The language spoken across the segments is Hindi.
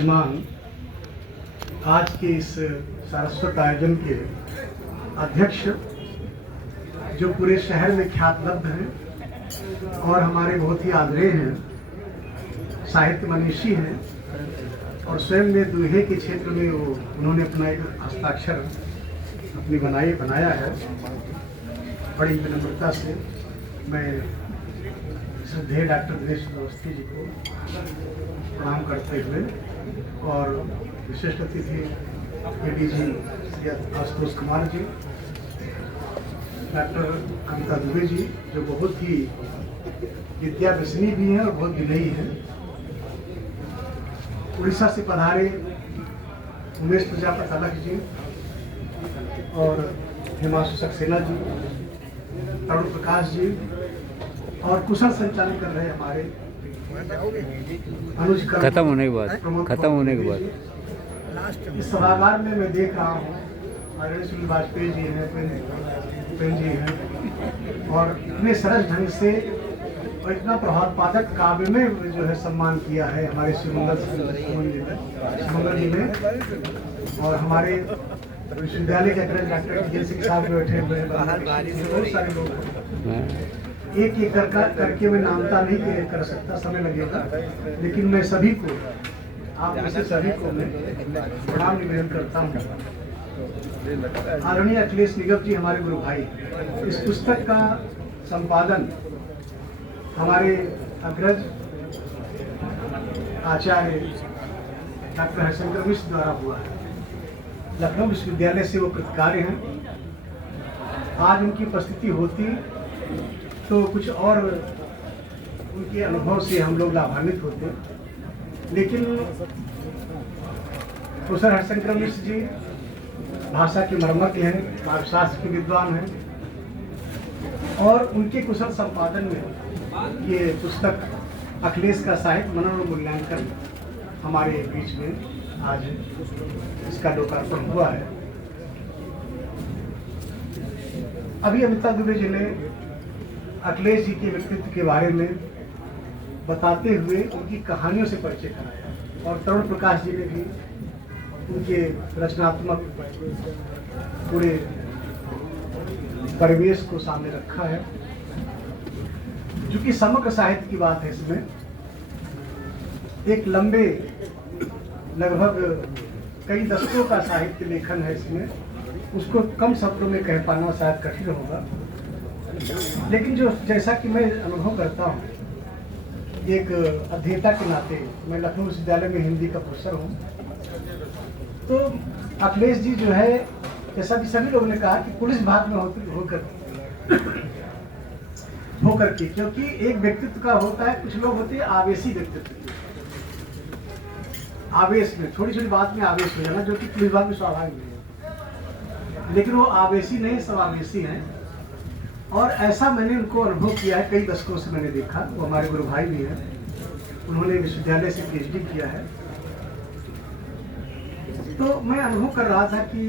मेहमान आज के इस सारस्वत आयोजन के अध्यक्ष जो पूरे शहर में ख्यातलब्ध हैं और हमारे बहुत ही आदरणीय हैं, साहित्य मनीषी हैं और स्वयं में दुहे के क्षेत्र में उन्होंने अपना एक हस्ताक्षर अपनी बनाया है। बड़ी विनम्रता से मैं श्रद्धेय डॉक्टर दिनेश अवस्थी जी को प्रणाम करते हुए और विशिष्ट अतिथि एडीजी श्री आशुतोष कुमार जी, डॉक्टर अमिता दुबे जी जो बहुत ही विद्या व्यसनी भी हैं और बहुत विनयी हैं, उड़ीसा से पधारे उमेश प्रजापति अलग जी और हिमांशु सक्सेना जी, तरुण प्रकाश जी और कुशल संचालन कर रहे हमारे अनुज खत्म होने के बाद इस सभागार में मैं देख रहा हूँ आदरणीय श्री वाजपेयी जी हैं, पेन जी हैं और इतने सरस ढंग से और इतना प्रभावपादक काव्य में जो है सम्मान किया है हमारे शिवमंगल जी ने और हमारे विश्वविद्यालय के अग्रज डॉक्टर टी सिंह साहब बैठे हुए बहुत सारे लोग एक एक करके मैं नामता नहीं कर सकता, समय लगेगा, लेकिन मैं सभी को आप जैसे सभी को मैं प्रणाम निवेदन करता हूँ। आदरणीय अखिलेश निगम जी हमारे गुरु भाई, इस पुस्तक का संपादन हमारे अग्रज आचार्य डॉक्टर हरिशंकर मिश्र द्वारा हुआ है। लखनऊ विश्वविद्यालय से वो कृतकार्य हैं। आज उनकी उपस्थिति होती तो कुछ और उनके अनुभव से हम लोग लाभान्वित होते, लेकिन प्रोफेसर हरिशंकर मिश्र जी भाषा के मर्मज्ञ हैं, काव्यशास्त्र के विद्वान हैं और उनके कुशल संपादन में ये पुस्तक अखिलेश का साहित्य मनन और मूल्यांकन हमारे बीच में आज इसका लोकार्पण हुआ है। अभी अमिता दुबे जी ने अखिलेश जी के व्यक्तित्व के बारे में बताते हुए उनकी कहानियों से परिचय कराया और तरुण प्रकाश जी ने भी उनके रचनात्मक पूरे परिवेश को सामने रखा है। क्योंकि समग्र साहित्य की बात है, इसमें एक लंबे लगभग कई दशकों का साहित्य लेखन है, इसमें उसको कम शब्दों में कह पाना शायद कठिन होगा, लेकिन जो जैसा कि मैं अनुभव करता हूँ एक अध्येता के नाते, मैं लखनऊ विश्वविद्यालय में हिंदी का प्रोफेसर हूँ, तो अखिलेश जी जो है जैसा कि सभी लोगों ने कहा कि पुलिस विभाग में होकर के, क्योंकि एक व्यक्तित्व का होता है, कुछ लोग होते हैं आवेशी व्यक्तित्व, आवेश में छोटी छोटी बात में आवेश हो जाना, जो कि पुलिस विभाग में स्वाभाविक है, लेकिन वो आवेशी नहीं समावेशी हैं और ऐसा मैंने उनको अनुभव किया है। कई दशकों से मैंने देखा, वो हमारे गुरु भाई भी हैं, उन्होंने विश्वविद्यालय से पीएचडी किया है, तो मैं अनुभव कर रहा था कि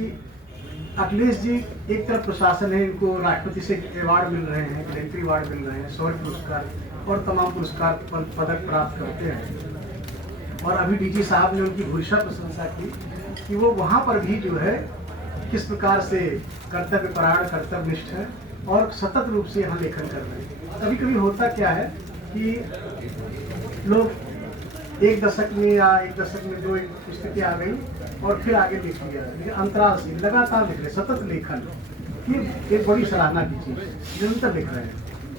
अखिलेश जी एक तरफ प्रशासन है, इनको राष्ट्रपति से अवार्ड मिल रहे हैं, गैलेंट्री अवार्ड मिल रहे हैं, शौर्य पुरस्कार और तमाम पुरस्कार पदक प्राप्त करते हैं और अभी डीजी साहब ने उनकी भूरिशा प्रशंसा की कि वो वहाँ पर भी जो है किस प्रकार से कर्तव्यपरायण कर्तव्यनिष्ठ है और सतत रूप से यहाँ लेखन कर रहे हैं। कभी कभी होता क्या है कि लोग एक दशक में या एक दशक में दो पुस्तकें आ गई और फिर आगे लिख लिया, लेकिन अंतराल से लगातार लिख रहे, सतत लेखन ये एक बड़ी सराहना की चीज़, निरंतर लिख रहे हैं,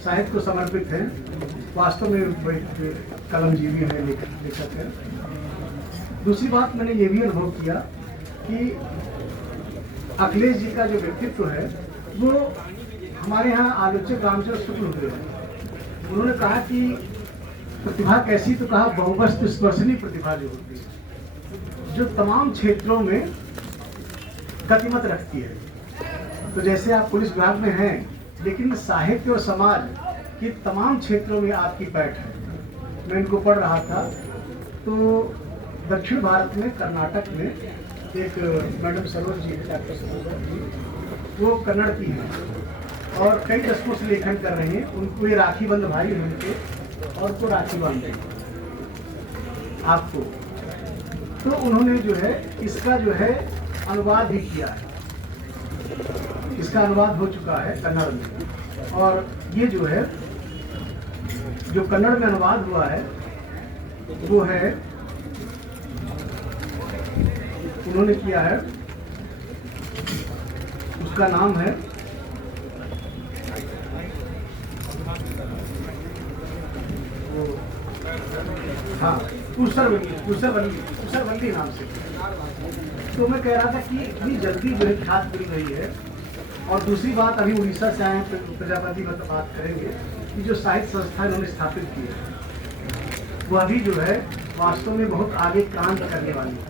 साहित्य को समर्पित हैं, वास्तव में बड़ी कलमजीवी है, लेखक है। दूसरी बात मैंने ये भी अनुभव किया कि अखिलेश जी का जो व्यक्तित्व है वो हमारे यहाँ आलोचक रामचंद्र शुक्ल हुए हैं, उन्होंने कहा कि प्रतिभा कैसी, तो कहा बहुवस्तु स्पर्शनीय प्रतिभा जो होती है, जो तमाम क्षेत्रों में गतिमत रखती है। तो जैसे आप पुलिस विभाग में हैं, लेकिन साहित्य और समाज के तमाम क्षेत्रों में आपकी पैठ है। मैं इनको पढ़ रहा था तो दक्षिण भारत में कर्नाटक में एक मैडम सरोज जी, डॉक्टर सरोज जी, वो कन्नड़ की हैं और कई दशकों से लेखन कर रहे हैं। उनको ये राखी बंध भाई उनके और तो राखी बांध आपको तो उन्होंने जो है इसका जो है अनुवाद भी किया है। इसका अनुवाद हो चुका है कन्नड़ में, और ये जो है जो कन्नड़ में अनुवाद हुआ है वो है, उन्होंने किया है, उसका नाम है हाँ कुसरवल्ली नाम से। तो मैं कह रहा था कि इतनी जल्दी जो है ख्यात मिल रही है। और दूसरी बात, अभी उड़ीसा से आए प्रजापति पर बात करेंगे कि जो साहित्य संस्था इन्होंने स्थापित की है वो अभी जो है वास्तव में बहुत आगे क्रांति करने वाली है।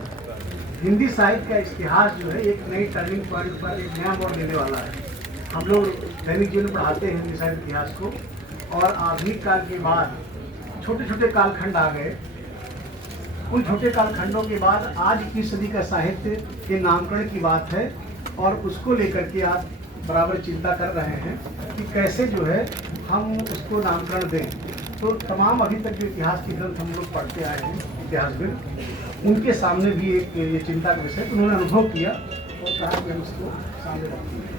हिंदी साहित्य का इतिहास जो है एक नई टर्निंग पॉइंट पर एक नया मोड़ लेने वाला है। हम लोग दैनिक जीवन में पढ़ाते हैं हिंदी साहित्य इतिहास को, और आधुनिक काल के बाद छोटे छोटे कालखंड आ गए। उन छोटे कालखंडों के बाद आज की सदी का साहित्य के नामकरण की बात है, और उसको लेकर के आप बराबर चिंता कर रहे हैं कि कैसे जो है हम उसको नामकरण दें। तो तमाम अभी तक जो इतिहास के ग्रंथ हम लोग पढ़ते आए हैं इतिहास में, उनके सामने भी एक ये चिंता का विषय उन्होंने अनुभव किया और कहा कि हम उसको सामने रखेंगे।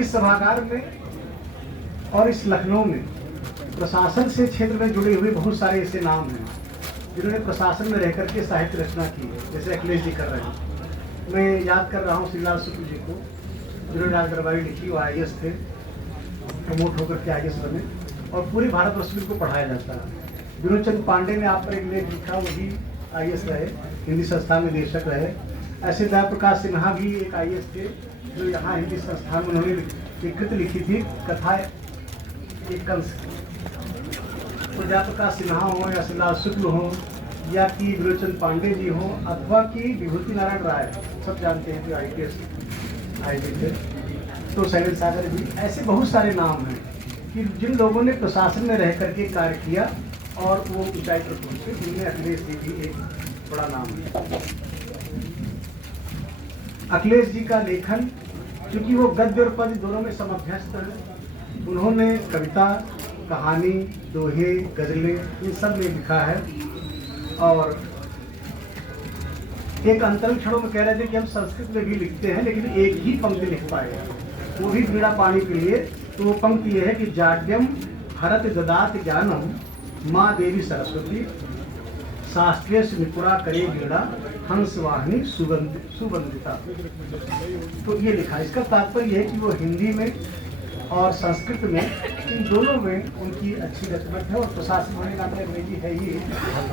इस सभागार में और इस लखनऊ में प्रशासन से क्षेत्र में जुड़े हुए बहुत सारे ऐसे नाम हैं जिन्होंने प्रशासन में रह करके साहित्य रचना की है, जैसे अखिलेश जी कर रहे हैं। मैं याद कर रहा हूँ श्रीलाल शुक्ल जी को, जिन्होंने राजदरबारी लिखी, वो IAS थे, प्रमोट होकर के IAS बने, और पूरे भारतवर्ष में उनको पढ़ाया जाता है। विनोद चंद्र पांडे ने आप पर एक लेख लिखा, वो भी IAS रहे, हिंदी संस्थान में निदेशक रहे। ऐसे जय प्रकाश सिन्हा भी एक IAS थे, जो यहाँ हिंदी संस्थान में उन्होंने एक कृति लिखी थी, कथा एक कंस। तो जयप्रकाश सिन्हा हो या श्रीलाल शुक्ल हो या कि विनोद चंद्र पांडे जी हो अथवा कि विभूति नारायण राय, सब जानते हैं जो IPS थे, तो शैलेंद्र सागर जी, ऐसे बहुत सारे नाम हैं कि जिन लोगों ने प्रशासन में रह करके कार्य किया और वो ऊंचाई पर पहुंचे, जिनमें अखिलेश जी भी एक बड़ा नाम है। अखिलेश जी का लेखन, क्योंकि वो गद्य और पद्य दोनों में समभ्यस्त है, उन्होंने कविता, कहानी, दोहे, गजलें, इन सब में लिखा है। और एक अंतरंग क्षणों में कह रहे थे कि हम संस्कृत में भी लिखते हैं, लेकिन एक ही पंक्ति लिख पाए, वो भी वीणा पानी के लिए। तो वो पंक्ति ये है कि जाड्यम हरत ददात ज्ञानम माँ देवी सरस्वती शास्त्रेश निपुणा करे वीणा हंस वाहिनी सुवंदिता। तो ये लिखा, इसका तात्पर्य है कि वो हिंदी में और संस्कृत में, इन दोनों में उनकी अच्छी रचना है। और प्रशासन होने का अंग्रेजी है ही।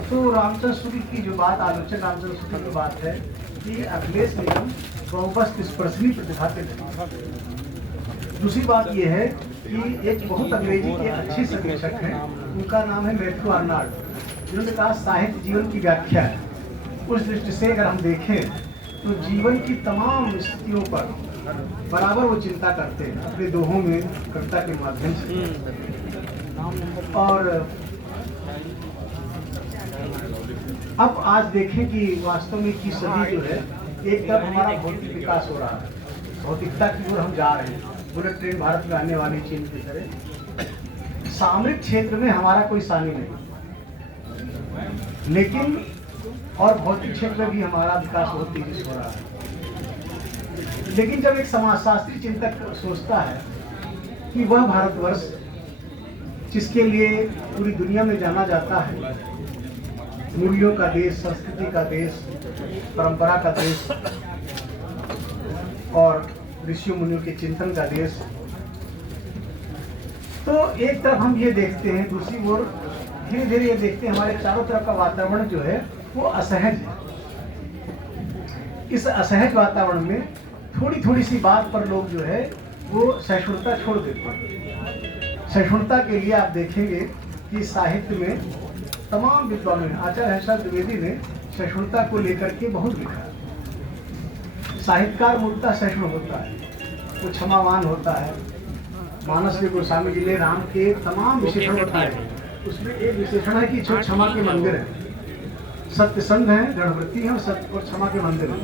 तो रामचंद्र शुक्ल की जो बात, आलोचक रामचंद्र शुक्ल की बात है कि अखिलेश निगम बहुवस्त स्पर्शनीय प्रतिभा के थे। दूसरी बात यह है कि एक बहुत अंग्रेजी के अच्छे समीक्षक हैं, उनका नाम है मैथ्यू आर्नाल्ड, जिन्होंने कहा साहित्य जीवन की व्याख्या है। उस दृष्टि से अगर हम देखें तो जीवन की तमाम स्थितियों पर बराबर वो चिंता करते हैं अपने दोहों में, कविता के माध्यम से। और अब आज देखें कि वास्तव में की सदी जो है, एक तरफ हमारा भौतिक विकास हो रहा है, भौतिकता की ओर हम जा रहे हैं, बुलेट ट्रेन भारत में आने वाली चीन की तरह। सामरिक क्षेत्र में हमारा कोई सानी नहीं, लेकिन और भौतिक क्षेत्र में भी हमारा विकास बहुत तेजी से हो रहा है। लेकिन जब एक समाजशास्त्री चिंतक सोचता है कि वह भारतवर्ष जिसके लिए पूरी दुनिया में जाना जाता है, मूल्यों का देश, संस्कृति का देश, परंपरा का देश और ऋषियों मुनियों के चिंतन का देश, तो एक तरफ हम ये देखते हैं, दूसरी ओर धीरे धीरे ये देखते हैं हमारे चारों तरफ का वातावरण जो है वो असहज है। इस असहज वातावरण में थोड़ी थोड़ी सी बात पर लोग जो है वो सहिष्णुता छोड़ देते हैं। सहिष्णुता के लिए आप देखेंगे कि साहित्य में तमाम विद्वानों ने, आचार्य हर्षवर्धन द्विवेदी ने सहिष्णुता को लेकर के बहुत लिखा। साहित्यकार मूलतः सहिष्णु होता है, वो क्षमावान होता है। मानस में गोस्वामी जी ने राम के तमाम विशेषण बताए, उसमें एक विशेषण है कि जो क्षमा के मंदिर है, सत्य संध है, दृढ़वृत्ति है और सत्य और क्षमा के मंदिर है,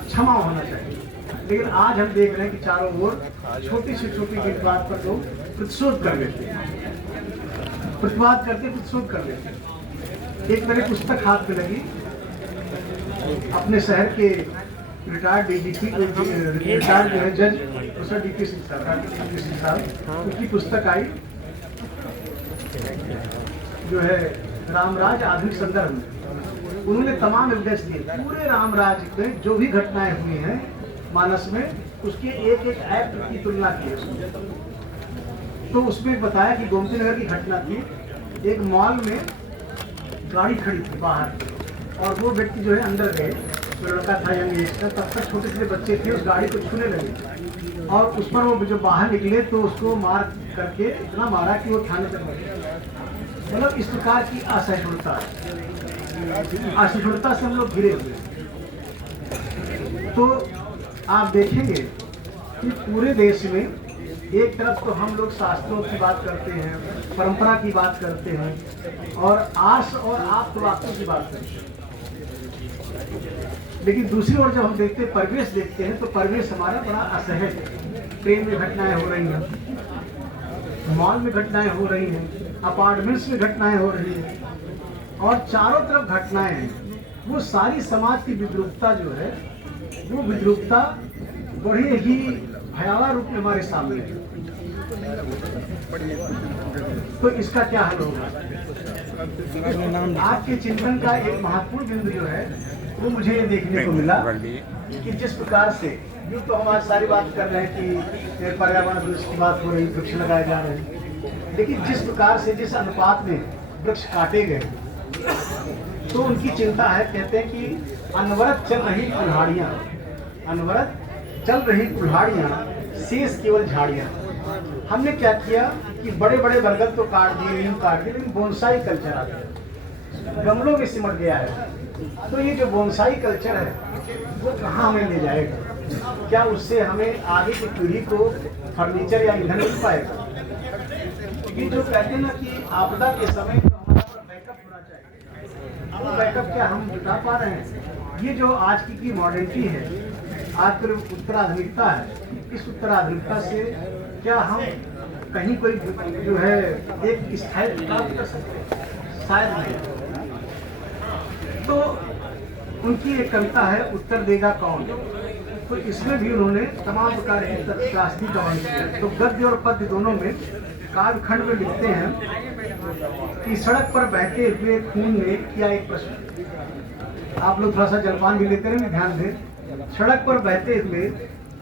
क्षमा होना चाहिए। लेकिन आज हम देख रहे हैं कि चारों ओर छोटी से छोटी बात पर लोग प्रतिशोध कर लेते हैं, प्रतिवाद करके प्रतिशोध कर लेते हैं। एक मेरी पुस्तक हाथ में लगी, अपने शहर के रिटायर्ड डीजीपी रिटायर्ड जो है जज प्रोफेसर डीपी सिंह साहब, उनकी पुस्तक आई जो है रामराज आधुनिक संदर्भ में। उन्होंने तमाम एविडेंस दिए पूरे रामराज में जो भी घटनाएं हुई हैं मानस में, उसके एक एक एक्ट की तुलना की उसमें। तो उसमें बताया कि गोमती नगर की घटना थी, एक मॉल में गाड़ी खड़ी थी बाहर, और वो व्यक्ति जो है अंदर गए, जो लड़का था यंग एज का, तब तक छोटे छोटे बच्चे थे, उस गाड़ी को छूने लगे और उस पर वो जो बाहर निकले तो उसको मार करके इतना मारा कि वो थाने तक गए। मतलब इस प्रकार की असहिष्णुता से हम लोग घिरे हुए। तो आप देखेंगे कि पूरे देश में एक तरफ तो हम लोग शास्त्रों की बात करते हैं, परंपरा की बात करते हैं और आस और आप वास्तु की बात करते हैं, लेकिन दूसरी ओर जब हम देखते हैं परिवेश देखते हैं तो परिवेश हमारा बड़ा असहज है। ट्रेन में घटनाएं हो रही हैं, मॉल में घटनाएं हो रही हैं, अपार्टमेंट्स में घटनाएं हो रही हैं और चारों तरफ घटनाएं हैं। वो सारी समाज की विद्रूपता जो है, वो विद्रूपता बड़े ही भयावह रूप में हमारे सामने है। तो इसका क्या हल होगा? आपके चिंतन का एक महत्वपूर्ण बिंदु जो है वो मुझे ये देखने को मिला कि जिस प्रकार से यूँ तो हम आज सारी बात कर रहे हैं कि पर्यावरण दिवस की बात हो रही, वृक्ष लगाए जा रहे हैं, लेकिन जिस प्रकार से जिस अनुपात में वृक्ष काटे गए तो उनकी चिंता है। कहते हैं कि अनवरत चल रही कुल्हाड़ियाँ, अनवरत चल रही कुल्हाड़ियाँ, शेष केवल झाड़ियाँ। हमने क्या किया कि बड़े बड़े बरगद तो काट दिए, नीम काट दिए, लेकिन बोनसाई कल्चर आ गया, गमलों में सिमट गया है। तो ये जो बोनसाई कल्चर है वो कहाँ हमें ले जाएगा? क्या उससे हमें आगे की पीढ़ी को फर्नीचर या ईंधन मिल पाएगा? ये जो कहते हैं ना कि आपदा के समय तो हमारा बैकअप होना चाहिए, वो बैकअप क्या हम जुटा पा रहे हैं? ये जो आज की मॉडर्निटी है, आज की उत्तराधुनिकता है, इस उत्तराधुनिकता से क्या हम कहीं कोई जो है एक स्थायी प्राप्त कर सकते हैं? शायद नहीं। तो उनकी एक कविता है उत्तर देगा कौन, तो इसमें भी उन्होंने तमाम प्रकार की शास्त्रीय कहानी की। तो गद्य और पद्य दोनों में काव्यखंड में लिखते हैं कि सड़क पर बहते हुए खून ने किया एक प्रश्न। आप लोग थोड़ा सा जलपान भी लेते रहेंगे, ध्यान दें। सड़क पर बहते हुए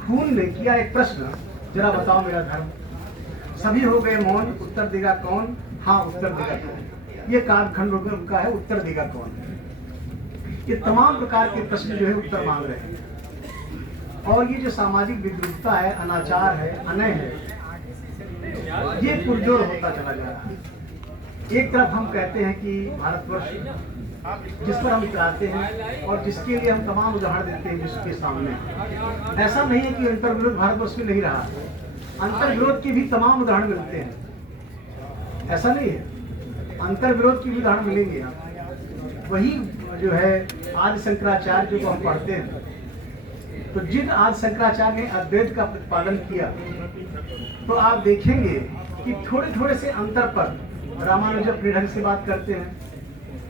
खून ने किया एक प्रश्न, जरा बताओ मेरा धर्म। सभी हो गए मौन, उत्तर देगा कौन? हाँ, उत्तर देगा कौन? ये काव्यखंड उनका है, उत्तर देगा कौन। ये तमाम प्रकार के प्रश्न जो है उत्तर मांग रहे हैं। और ये जो सामाजिक विद्रूपता है, अनाचार है, अनय है, ये पुरजोर होता चला जा रहा है। एक तरफ हम कहते हैं कि भारतवर्ष जिस पर हम इतराते हैं और जिसके लिए हम तमाम उदाहरण देते हैं विश्व के सामने, ऐसा नहीं है कि अंतर्विरोध भारतवर्ष में नहीं रहा, अंतर्विरोध के भी तमाम उदाहरण मिलते हैं, ऐसा नहीं है, अंतर्विरोध के भी उदाहरण मिलेंगे यहाँ। वही जो है आदि शंकराचार्य जो हम पढ़ते हैं, तो जिन आदि शंकराचार्य ने अद्वैत का प्रतिपादन किया, तो आप देखेंगे कि थोड़े थोड़े से अंतर पर रामानुज अपने ढंग से बात करते हैं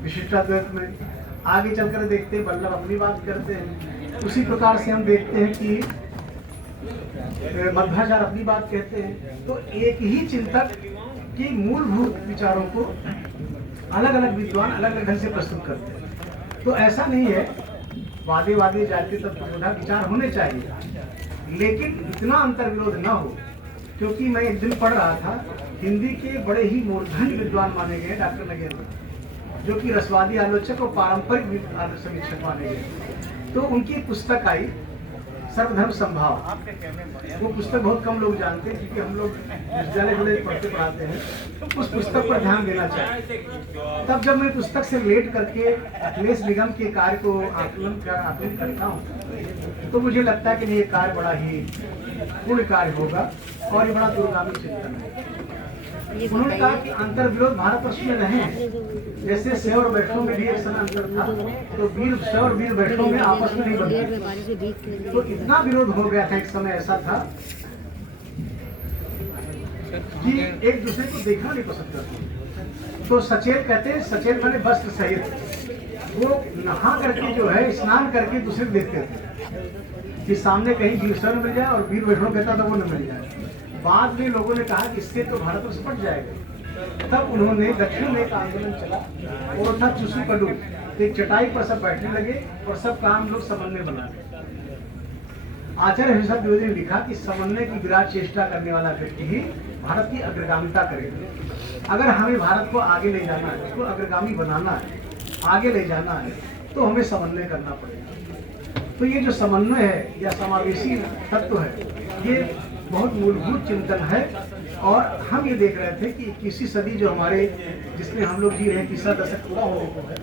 विशिष्टाद्वैत में, आगे चलकर देखते हैं वल्लभ अपनी बात करते हैं, उसी प्रकार से हम देखते हैं कि मध्वाचार्य अपनी बात कहते हैं। तो एक ही चिंतक की मूलभूत विचारों को अलग अलग विद्वान अलग अलग ढंग से प्रस्तुत करते हैं। तो ऐसा नहीं है, वादे वादे जाति तत्वबोधा विचार होने चाहिए, लेकिन इतना अंतर्विरोध न हो। क्योंकि मैं एक दिन पढ़ रहा था, हिंदी के बड़े ही मूर्धन्य विद्वान माने गए डॉक्टर नगेंद्र, जो कि रसवादी आलोचक और पारंपरिक समीक्षक माने गए। तो उनकी पुस्तक आई सर्वधर्म संभाव। वो पुस्तक बहुत कम लोग जानते हैं, क्योंकि हम लोग विद्यालय पढ़ाते हैं, तो उस पुस्तक पर ध्यान देना चाहिए। तब जब मैं पुस्तक से रिलेट करके अखिलेश निगम के कार्य को आकलन करता हूँ, तो मुझे लगता है कि ये कार्य बड़ा ही पूर्ण कार्य होगा और ये बड़ा दूरगामी चिंतन है। उन्होंने कहा कि अंतर्विरोध भारतवर्ष में नहीं, जैसे शैव और वैष्णव में भी एक समय अंतर था, तो वीर शैव और वीर वैष्णव में आपस में नहीं बनते, तो इतना विरोध हो गया था, एक समय ऐसा था कि एक दूसरे को देखना नहीं पसंद करते। तो सचेत कहते हैं, सचेत माने वस्त्र सहित। वो नहा करके जो है स्नान करके दूसरे को देखते थे कि सामने कहीं वीर स्वर्ण मिल जाए, और वीर वैष्णव कहता था वो न मिल जाए। बाद में लोगों ने कहा कि इससे तो भारत में पट जाएगा। तब उन्होंने दक्षिण में एक आंदोलन चला, वो था चुसू कडू। एक चटाई पर सब बैठने लगे और सब काम लोग समन्वय बना रहे। आचार्य हरिप्रसाद द्विवेदी ने लिखा कि समन्वय की विराट चेष्टा करने वाला व्यक्ति ही भारत की अग्रगामिता करेगा। अगर हमें भारत को आगे ले जाना है, उसको अग्रगामी बनाना है, आगे ले जाना है, तो हमें समन्वय करना पड़ेगा। तो ये जो समन्वय है या समावेशी तत्व है, ये बहुत मूलभूत चिंतन है। और हम ये देख रहे थे कि 21वीं सदी जो हमारे, जिसमें हम लोग जी रहे हैं, तीसरा दशक पूरा होने को है,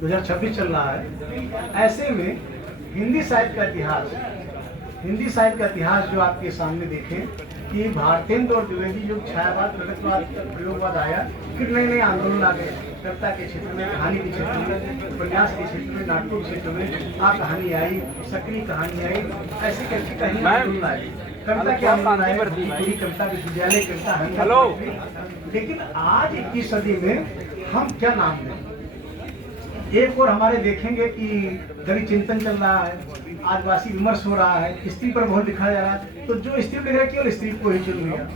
2026 चल रहा है। ऐसे में हिंदी साहित्य का इतिहास जो आपके सामने देखें कि भारतेंद्र और द्विवेदी जो छायावाद, प्रगतिवाद, प्रयोगवाद आया, फिर नए नए आंदोलन आ गए। कविता के क्षेत्र में, कहानी के क्षेत्र में, उपन्यास के क्षेत्र में, नाटकों के क्षेत्र में कहानी आई, सक्रिय कहानी आई, ऐसे करके कहीं आंदोलन आए। कविता के आंदोलन आए, पूरी कविता विश्वविद्यालय कविता हंगामा। लेकिन आज 21 सदी में हम क्या नाम दें? एक और हमारे देखेंगे कि दलित चिंतन चल रहा है, आदिवासी विमर्श हो रहा है, स्त्री पर बहुत लिखा जा रहा है। तो जो स्त्री लिख रहा है केवल स्त्री को ही चुन लिया,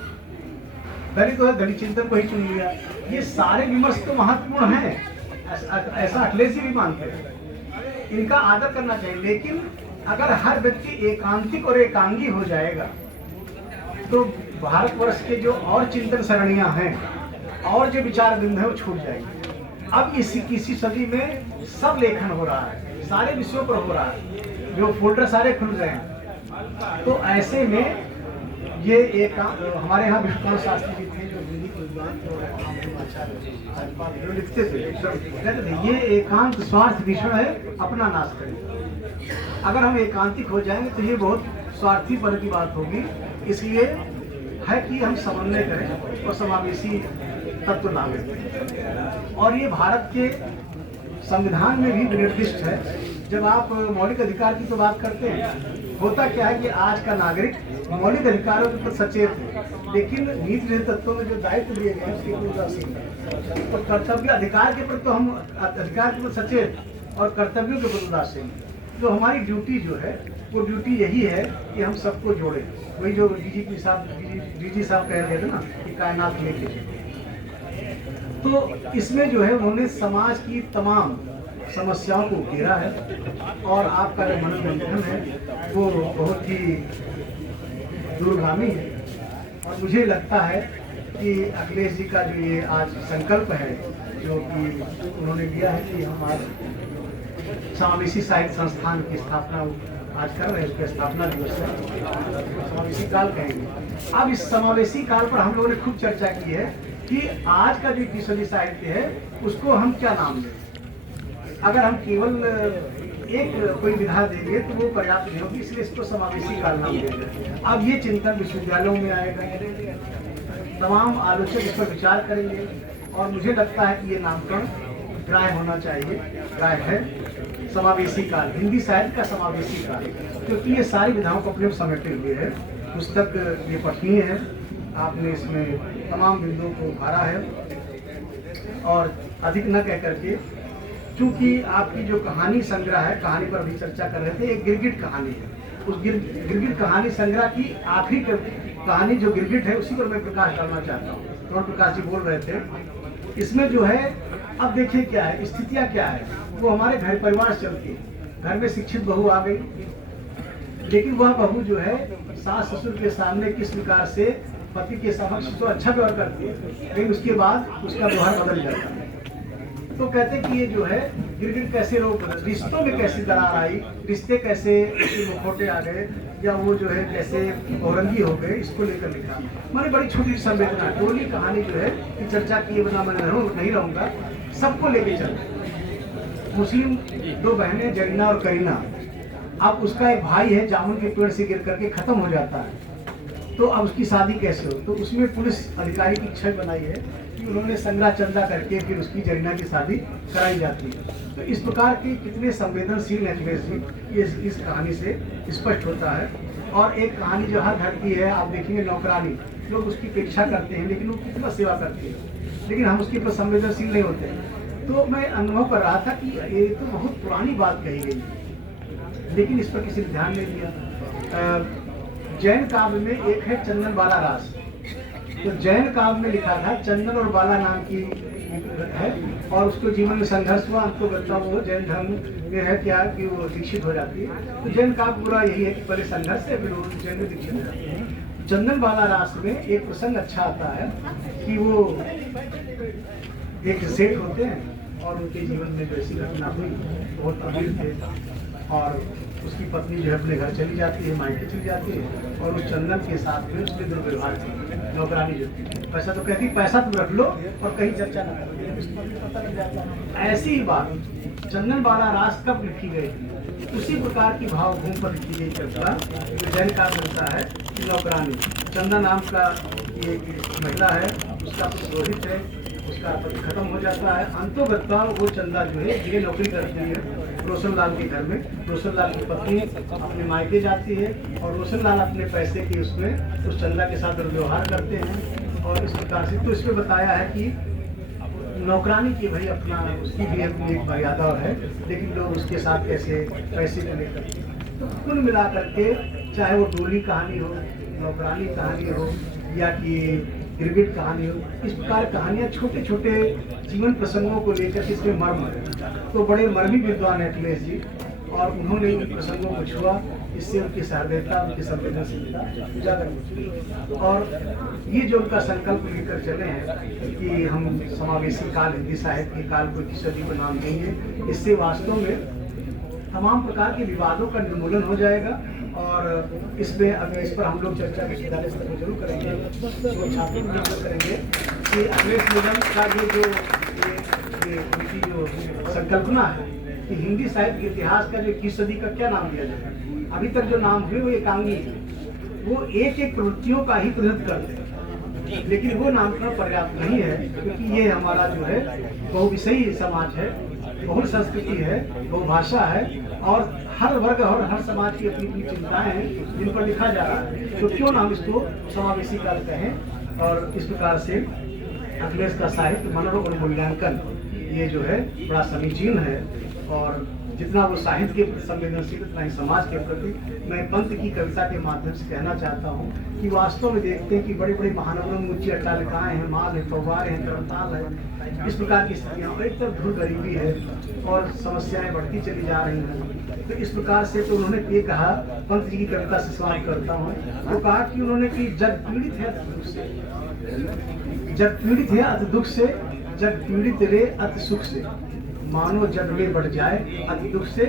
दलित तो है दलित चिंतन को ही चुन लिया। ये सारे विमर्श तो महत्वपूर्ण हैं, ऐसा अखिलेश जी भी मानते हैं, इनका आदर करना चाहिए। लेकिन अगर हर व्यक्ति एकांतिक और एकांगी हो जाएगा तो भारतवर्ष के जो और चिंतन सरणियां हैं और जो विचार बिंदु है वो छूट जाएंगे। अब इस 21वीं सदी में सब लेखन हो रहा है, सारे विषयों पर हो रहा है, जो फोल्डर सारे खुल गए हैं। तो ऐसे में ये एक हमारे यहाँ विष्णु शास्त्री जी थे, जो हिंदी के विद्वान जो लिखते थे, कहते थे ये एकांत स्वार्थ भीषण है, अपना नाश करें। अगर हम एकांतिक हो जाएंगे तो ये बहुत स्वार्थी पन की बात होगी। इसलिए है कि हम समन्वय करें और समावेशी तत्व लाएं। और ये भारत के संविधान में भी निर्दिष्ट है। जब आप मौलिक अधिकार की तो बात करते हैं, होता क्या है कि आज का नागरिक मौलिक अधिकारों के प्रति सचेत है, लेकिन नीति निर्धारित तत्वों में जो दायित्व दिए गए हैं उसके प्रति उदासीन है। और कर्तव्य अधिकार के प्रति तो हम अधिकार के प्रति सचेत और कर्तव्यों के प्रति उदासीन। तो हमारी ड्यूटी जो है वो ड्यूटी यही है कि हम सबको जोड़ें। वही जो डीजी साहब कह रहे थे ना कि कायनात लेके, तो इसमें जो है उन्होंने समाज की तमाम समस्याओं को घेरा है। और आपका जो मनोरंजन है वो बहुत ही दूरगामी है। और मुझे लगता है कि अखिलेश जी का जो ये आज संकल्प है, जो कि उन्होंने लिया है कि हम आज समावेशी साहित्य संस्थान की स्थापना आज कर रहे हैं, उसका स्थापना दिवस है, समावेशी काल कहेंगे। अब इस समावेशी काल पर हम लोगों ने खूब चर्चा की है कि आज का जो 21वीं साहित्य है उसको हम क्या नाम दें। अगर हम केवल एक कोई विधा देंगे तो वो पर्याप्त नहीं होगी, इसलिए इसको समावेशी काल नाम देंगे। अब ये चिंतन विश्वविद्यालयों में आएगा, तमाम आलोचक इस पर विचार करेंगे। और मुझे लगता है कि ये नामकरण राय होना चाहिए, राय है समावेशी काल, हिंदी साहित्य का समावेशी काल, क्योंकि ये सारी विधाओं को अपने समेटे हुए है। पुस्तक ये पठनीय है, आपने इसमें तमाम बिंदुओं को उभारा है। और अधिक न कह करके, चूंकि आपकी जो कहानी संग्रह है, कहानी पर भी चर्चा कर रहे थे, एक गिरगिट कहानी है। उस गिरगिट कहानी संग्रह की आखिरी कहानी जो गिरगिट है उसी पर मैं प्रकाश डालना चाहता हूँ। कौन प्रकाश जी बोल रहे थे, इसमें जो है अब देखिए क्या है, स्थितियाँ क्या है। वो हमारे घर परिवार से चलती है, घर में शिक्षित बहू आ गई, लेकिन वह बहू जो है सास ससुर के सामने किस प्रकार से पति के समक्ष तो अच्छा व्यवहार करती है, लेकिन उसके बाद उसका व्यवहार बदल जाता है। तो कहते कि ये जो है गिरगिट कैसे लोग रिश्तों में कैसे दरार आई, रिश्ते कैसे मुखौटे आ गए, या वो जो है कैसे औरंगी हो गए, इसको लेकर लिखा। मैंने बड़ी छोटी संवेदना, टोली कहानी जो है कि चर्चा किए बिना मैं नहीं रहूँगा, सबको लेके चलते। मुस्लिम दो बहनें जरीना और करीना, अब उसका एक भाई है जामुन के पेड़ से गिर करके खत्म हो जाता है, तो अब उसकी शादी कैसे हो। तो उसमें पुलिस अधिकारी की छवि बनाई है कि उन्होंने संग्रह चंदा करके फिर उसकी जरीना की शादी कराई जाती है। तो इस प्रकार की कितने संवेदनशील अखिलेश जी ये इस कहानी से स्पष्ट होता है। और एक कहानी जो हर घर की है, आप देखेंगे नौकरानी, लोग उसकी अपेक्षा करते हैं, लेकिन वो कितना सेवा करती है। लेकिन हम उसके ऊपर संवेदनशील नहीं होते। तो मैं अनुभव कर रहा था कि ये तो बहुत पुरानी बात कही गई है, लेकिन इस पर किसी ने ध्यान नहीं दिया। जैन काव्य में एक है चंदन बाला रास। तो जैन काव्य में लिखा था चंदन और बाला नाम की है, और उसको जीवन में संघर्ष हुआ, अंत गत्ता वो जैन धर्म में है क्या कि वो दीक्षित हो जाती है। तो जैन काव्य पूरा यही है कि पहले संघर्ष है, फिर वो जैन में दीक्षित हो जाती है। चंदन बाला रास में एक प्रसंग अच्छा आता है कि वो एक सेठ होते हैं और उनके जीवन में जो ऐसी घटना हुई, बहुत अमीर थे और उसकी पत्नी जो है अपने घर चली जाती है, मायके चली जाती है, और उस चंदन के साथ में उसने दुर्व्यवहार किया। नौकरानी जो पैसा तो कहती पैसा तुम रख लो और कहीं चर्चा न करो। ऐसी ही बात चंदन बाला रास कब लिखी गई, उसी प्रकार की भावभूमि पर लिखी गई कविता जो जैन का मिलता है कि नौकरानी चंदा नाम का ये महिला है, उसका पुरोहित है, उसका पति खत्म हो जाता है। अंतोगत्ता वो चंदा जो है ये नौकरी करती है रोशनलाल के घर में। रोशनलाल की पत्नी अपने मायके जाती है और रोशनलाल अपने पैसे के उसमें उस चंदा के साथ व्यवहार करते हैं। और इस प्रकार से तो इसमें बताया है कि नौकरानी की भाई अपना उसकी भी अपनी एक मर्यादा है, लेकिन लोग उसके साथ कैसे पैसे को लेकर। तो कुल मिलाकर के चाहे वो डोली कहानी हो, नौकरानी कहानी हो या कि गिरगिट कहानी हो, इस प्रकार कहानियाँ छोटे छोटे जीवन प्रसंगों को लेकर इसमें मर्म है। तो बड़े मर्मी विद्वान है अखिलेश जी, और उन्होंने इन प्रसंगों को छुआ, इससे उनकी सहृदयता, उनकी संवेदनशीलता उजागर होती। और ये जो उनका संकल्प लेकर चले हैं कि हम समावेशी काल, हिंदी साहित्य के काल को 21वीं सदी को नाम देंगे, इससे वास्तव में तमाम प्रकार के विवादों का निर्मूलन हो जाएगा। और इसमें अभी इस पर हम लोग चर्चा विश्वविद्यालय स्तर पर जरूर करेंगे, वो छात्रों में करेंगे कि अखिलेश निगम का ये उनकी जो संकल्पना है कि हिंदी साहित्य के इतिहास का जो 21वीं सदी का क्या नाम दिया जाए। अभी तक जो नाम हुए वो एकांगी, वो एक एक प्रवृत्तियों का ही प्रतिनिधित्व करते हैं, लेकिन वो नामकरण पर्याप्त नहीं है, क्योंकि ये हमारा जो है बहुविषयी समाज है, बहुल संस्कृति है, बहुभाषा है, और हर वर्ग और हर समाज की अपनी अपनी चिंताएं हैं जिन पर लिखा जा रहा है। तो क्यों ना हम इसको समावेशी काल कहें। और इस प्रकार से अखिलेश का साहित्य मनन और मूल्यांकन ये जो है बड़ा समीचीन है, और जितना वो साहित्य के प्रति संवेदनशील उतना ही समाज के प्रति। मैं पंत की कविता के माध्यम से कहना चाहता हूँ कि वास्तव में देखते हैं कि बड़े बड़े महानगरों में ऊंची अट्टालिकाएं हैं, माल है, फव्वारे हैं, तरताल है, इस प्रकार की स्थितियाँ, और एक तरफ धूल गरीबी है और समस्याएं बढ़ती चली जा रही हैं। तो इस प्रकार से तो उन्होंने ये कहा, पंत जी की कविता से समाप्त करता हूँ, तो कहा कि उन्होंने कि जग पीड़ित है अति दुख से, जग पीड़ित है अति दुख से, जग पीड़ित रे अति सुख से, मानो जग में बढ़ जाए अति दुख से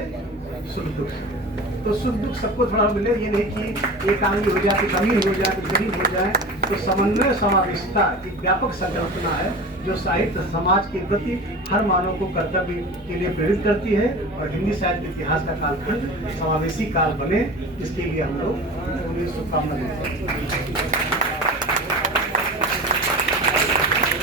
सुख दुख से। तो सुख दुख सबको थोड़ा मिले, ये नहीं कि एकांगी हो जाए, तो अमीर हो जाए, तो गरीब हो जाए। तो समन्वय समावेशिता एक व्यापक संकल्पना है जो साहित्य समाज के प्रति हर मानव को कर्तव्य के लिए प्रेरित करती है, और हिंदी साहित्य इतिहास का कालखंड समावेशी काल बने, इसके लिए हम लोग शुभकामना देते हैं।